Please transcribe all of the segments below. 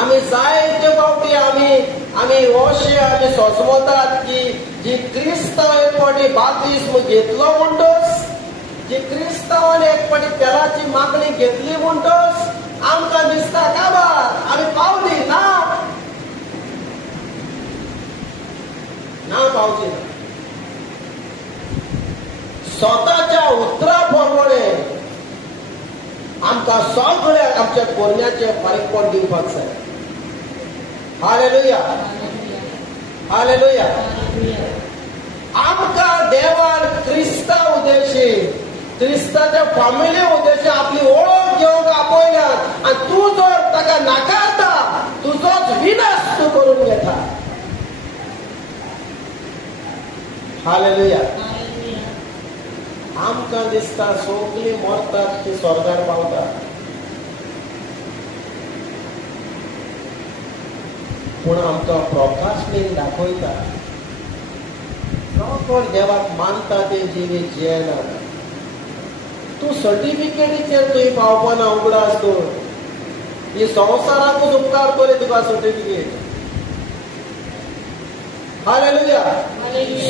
आमी जायते फावटी आमी अशे आमी सोजमतात की जी क्रिस्ताव एक फावटी बाप्तिस्म घेतलो म्हणटोच, जी क्रिस्तावान एक फावटी तेलाची मागणी घेतली म्हणटोच आमकां दिसता काबार आमी पावली ना पावची ना. स्वताच्या उतरा प्रमाणे आमकां सगळ्याक आमच्या कोरण्याचे फारीकपण दिवपाक जाय. Hallelujah, hallelujah. आमकां देवान क्रिस्ताव उद्देशी, क्रिस्ताच्या फामिली उद्देशी आपली ओळख घेवंक आपयल्यात आनी तूं जर ताका नाकारता तुजोच विनाश तूं करून घेता. हालेलुया. आमकां दिसता सगळीं मरतात ती स्वर्गार पावतात, पूण आमकां प्रकाशनेन दाखयता कोण देवाक मानता ते जिवीत जियेना. तूं सर्टिफिकेटीचेर तुवें पावपाना उगडास करून, ही संवसाराकूच उपकार करी तुका सर्टिफिकेट. हालेलुया.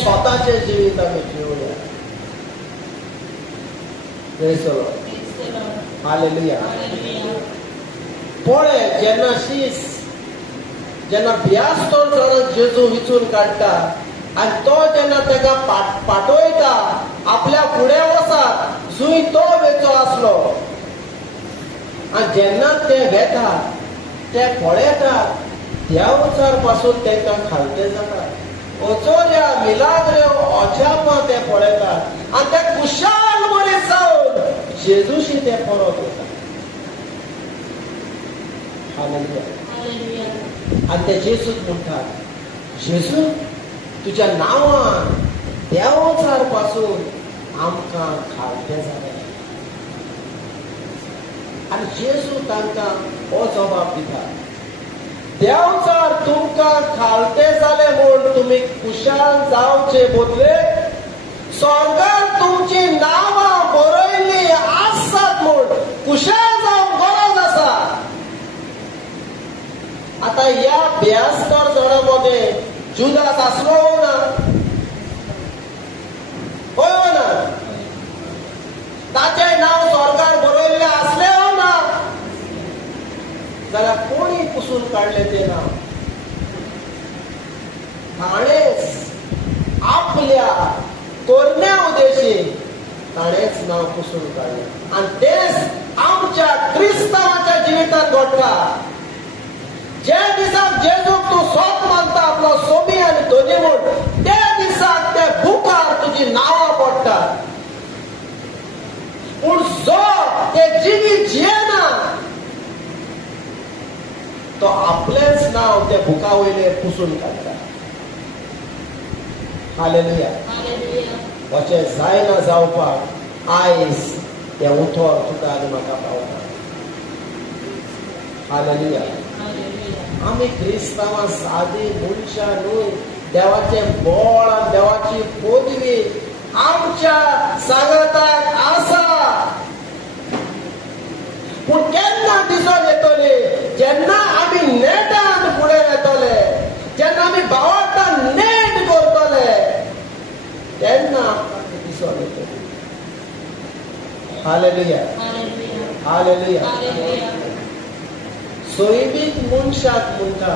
स्वताचे जिवीत आमी जिवया. हालेलुया. पळय जेन्ना भियास्तोर जाणांक जेजू विचून काडटा आनी तो जेन्ना ताका पाठयता आपल्या फुडें वचात जूय तो वेचो आसलो, आनी जेन्ना ते घेता ते पळयतात देवाचार पासून तांकां खालते जाता. ओचोऱ्या मिलाग्र्यो अजापां ते पळयतात आनी ते कुशाल मनीस जावन जेजूशी ते परत येतात. हालेलुया. आनी ते जेजूक म्हणटात, जेजू तुज्या नांवान देवाचार पासून आमकां खालते जालें. आनी जेजू तांकां हो जबाब दिता, देवचार तुमकां खालते जाले म्हूण तुमी कुशाल जावचे बदले स्वर्गार तुमची नांवां बरयल्लीं आसात म्हूण कुशाल जावंक गरज आसा. आतां ह्या भियास्तर जाणां मदें जुदास आसलो हो ना? होय हो ना? ताचें नांव स्वर्गार बरयल्लें आसलें हो ना? जाल्यार कोणी पुसून काडले ते नांव? ताणेच आपल्या कोरण्या उद्देशी ताणेच नांव पुसून काडलें आनी तेच आमच्या क्रिस्तावाच्या जिवितांत घडटा. जे दिसाक जेजूक तूं सोत मानता आपलो सोबी आनी धोनी म्हूण, ते दिसाक ते बुकार तुजी नांवां पडटात. पूण जो ते जिवीत जियेना तो आपलेच नांव ते बुका वयले पुसून काडटा. हालेलुया. अशें जायना जावपाक आयज ते उतर तुका आनी म्हाका पावता. हालेलुया. आमी क्रिस्तांवां सादी मनशां न्हय, देवाचें बळ आनी देवाची पदवी आमच्या सांगाताक आसा. पूण केन्ना दिसून येतली जेन्ना आमी नेटान फुडें येतले, जेन्ना आमी भावार्थान नेट करतले, तेन्ना आमकां दिसून येतली. हालेलुया. हालेलुया. सोयबीत मनशाक म्हणटा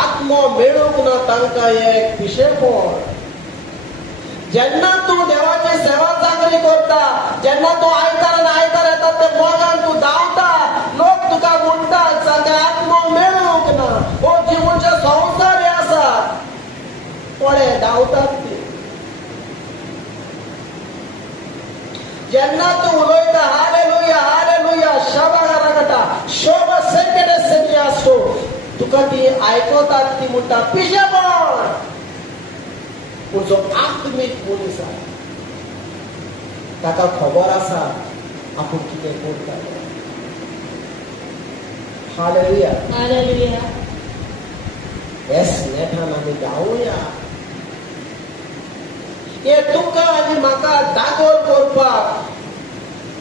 आत्मो मेळूंक ना तांकां एक पिशेपण. जेन्ना तूं देवाची सेवा चाकरी करता, जेन्ना तूं आयतार येता ते मोगान तूं धांवता, लोक तुका म्हणटात तांकां आत्मो मेळूंक ना. हो जी मनशां संवसारी आसात पळय धांवतात ती. जेन्ना तूं उलयता हालेलुया हालेलुया शबागारा काटा शोभा सेकेडे सेमी आसतो, तुका ती आयकतात ती म्हणटा पिशेपण. पूण जो आत्मीक मनीस आसा ताका खबर आसा आपूण कितें करता. हालेलुया. हालेलुया. हेच नेटान आमी धांवया. हे तुका आनी म्हाका दागोर करपाक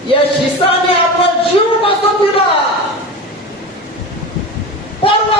ह्या शिसांनी आपलो जीव कसो दिला. परवा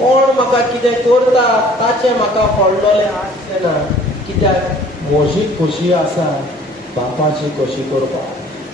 कोण म्हाका कितें करता ताचें म्हाका पडलोलें आसचें ना. कित्याक म्हजी खोशी आसा बापाची खोशी करपाक.